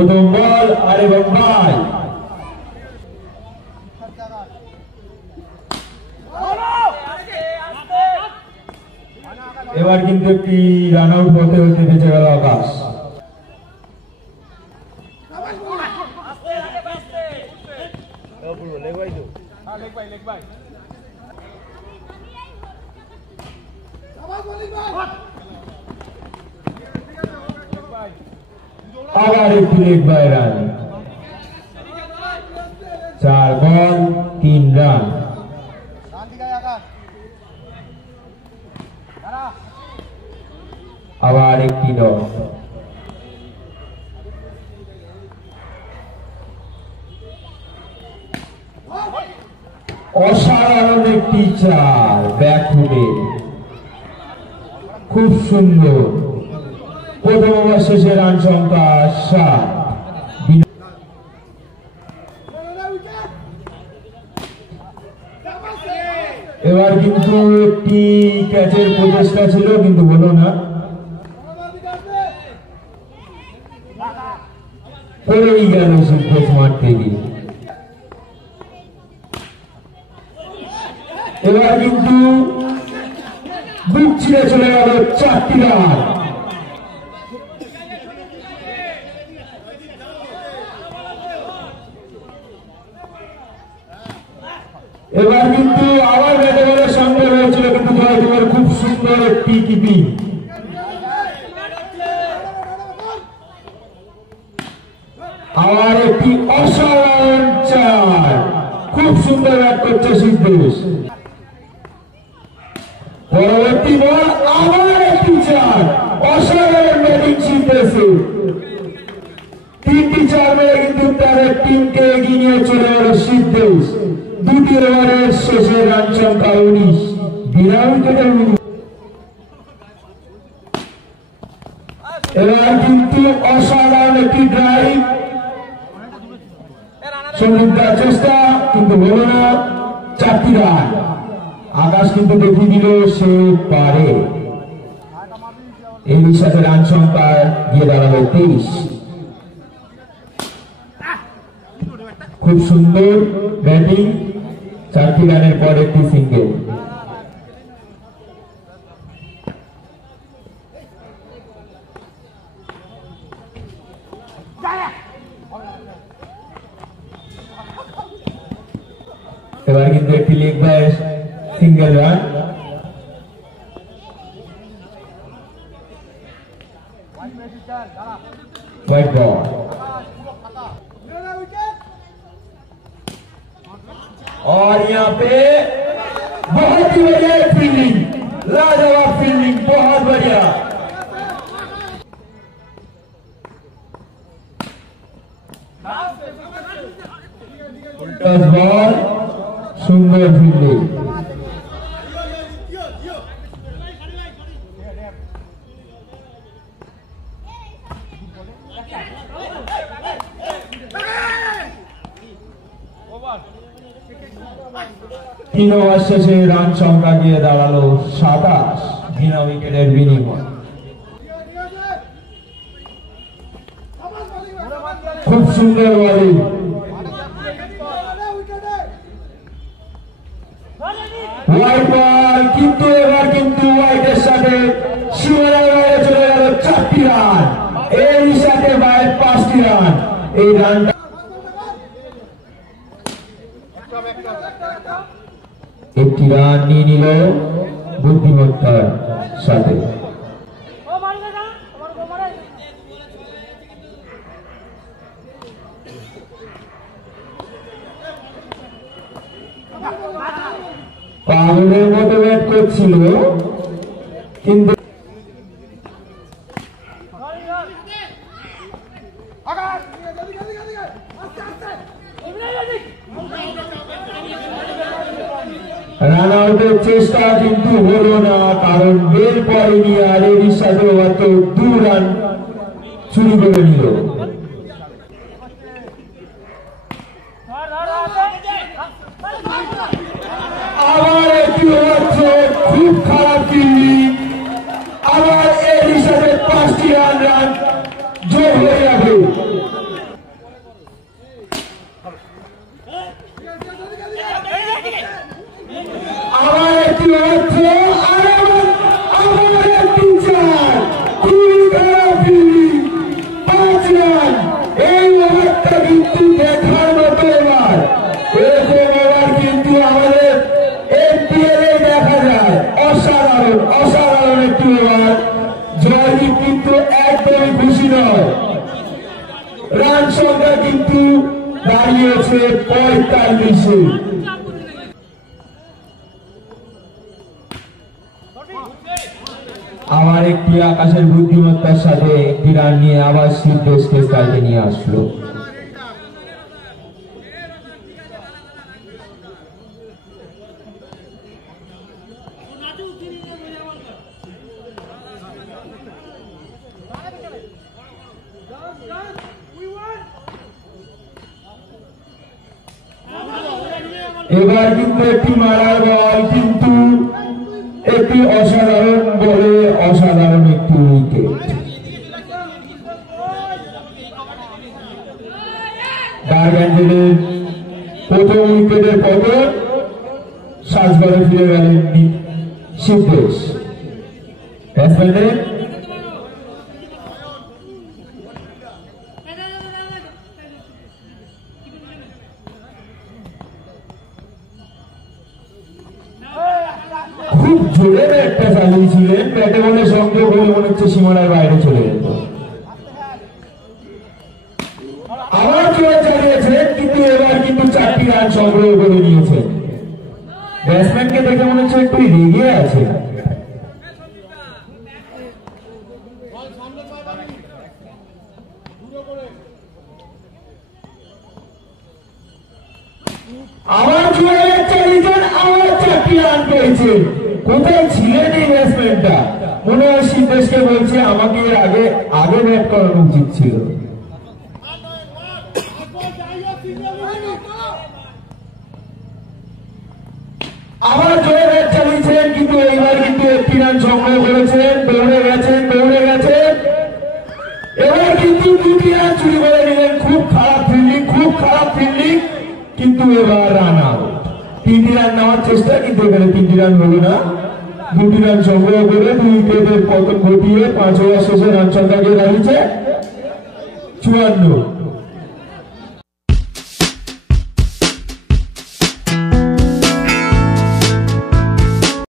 প্রথম বল আর এবং ভাই এবার কিন্তু একটি রান আউট হতে হতে বেঁচে গেল আকাশ। আবার একটি leg by run, 4 ball 3 run. আবার একটি ডট, অসাধারণ একটি 4 ব্যাকফুটে, খুব সুন্দর। প্রথম ওভার শেষে রান সংখ্যা 7। এবার কিন্তু একটি ক্যাচের প্রচেষ্টা ছিল কিন্তু হলো না, পড়েই গেল সিদ্ধেশ মাঠ থেকে। এবার কিন্তু বুক ছিঁড়ে চলে গেল 4টি রান। এবার কিন্তু আবার ব্যাটে বলের সঙ্গে হয়েছিল কিন্তু জয়দেবের খুব সুন্দর একটি কিপিং। আবার একটি অসাধারণ 4, খুব সুন্দর ব্যাট করছে সিদ্ধেশ। পরবর্তী বল আবার একটি 4, অসাধারণ ব্যাটিং সিদ্ধেশের। 3টি 4 মেরে কিন্তু তাদের টিমকে এগিয়ে নিয়ে চলে গেল সিদ্ধেশ। 2টি ওভারের শেষে রান সংখ্যা 19, বিনা উইকেটে। এবার কিন্তু অসাধারণ একটি ড্রাইভ, সঙ্গীতার চেষ্টা কিন্তু হলো না, 4টি রান। আকাশ কিন্তু দেখিয়ে দিল সে পারে। এর সাথে রান সংখ্যা গিয়ে দাঁড়ালো 23। খুব সুন্দর ব্যাটিং, 4টি রানের পর একটি সিঙ্গেল। এবার কিন্তু একটি leg by single run. White ball और यहाँ पे बहुत ही बढ़िया फील्डिंग, लाजवाब फील्डिंग, बहुत बढ़िया। टॉस बॉल, सुंदर फील्डिंग। तीन ओवर शेषे रान संख्या गিয়ে দাঁড়ালো 27, বিনা উইকেটের বিনিময়। খুব সুন্দর বলিং, হোয়াইট বল, কিন্তু এবার কিন্তু হোয়াইটের সাথে সীমানার বাইরে চলে গেল 4টি রান। এর সাথে বাইরে 5টি রান। এই রানটা একটি রান নিয়ে নিল বুদ্ধিমত্তার সাথে। পাগলের মতো ব্যাট করছিল কিন্তু রান আউটের চেষ্টা কিন্তু হলো না, কারণ বেল পড়েনি আর এর সাথে হয়তো 2 রান চুরি করে নিল। আবার একটি হচ্ছে খুব খারাপ ফিল্ডিং, আবার এর সাথে 5টি রান যোগ হয়ে যাবে। ওভার। জয়দীপ কিন্তু একদমই খুশি নয়। রান সংখ্যা কিন্তু দাঁড়িয়েছে 45-এ। আমার একটি আকাশের বুদ্ধিমত্তার সাথে একটি রান নিয়ে আবার সিদ্ধেশকে স্ট্রাইকে নিয়ে আসলো। এবার কিন্তু একটি মারার বল, কিন্তু একটি অসাধারণ বলে অসাধারণ একটি উইকেট। ডার্গেন্ডেলের প্রথম উইকেটের পতন, সাজঘরে ফিরে গেলেন সিদ্ধেশ। ব্যাটসম্যানের খুব জোরে ব্যাটটা চালিয়েছিলেন, ব্যাটে বলে সঙ্গে বলে মনে হচ্ছে সীমানার বাইরে চলে যেত। আবার জোরে চালিয়েছেন, কিন্তু এবার কিন্তু 4টি রান সংগ্রহ করে নিয়েছেন। ব্যাটসম্যানকে দেখে মনে হচ্ছে একটু রেগে আছে। আবার জোরে চালিয়েছেন, আবার 4টি রান পেয়েছে। কোথায় ছিলেন এই ব্যাটসম্যানটা? মনে হয় সিদ্ধেশকে বলছে আমাকে এর আগে ব্যাট করানো উচিত ছিল। আবার জোরে ব্যাট চালিয়েছেন, কিন্তু এইবার কিন্তু একটি রান সংগ্রহ করেছেন। দৌড়ে গেছেন। এবার কিন্তু 2টি রান চুরি করে নিলেন। খুব খারাপ ফিল্ডিং, কিন্তু এবার রান আউট। 3টি রান নেওয়ার চেষ্টা, কিন্তু এখানে 3টি রান হলো না। 2টি রান সংগ্রহ করে 2 উইকেটের পতন ঘটিয়ে 5 ওভার শেষে রান সংখ্যা দাঁড়িয়েছে 54।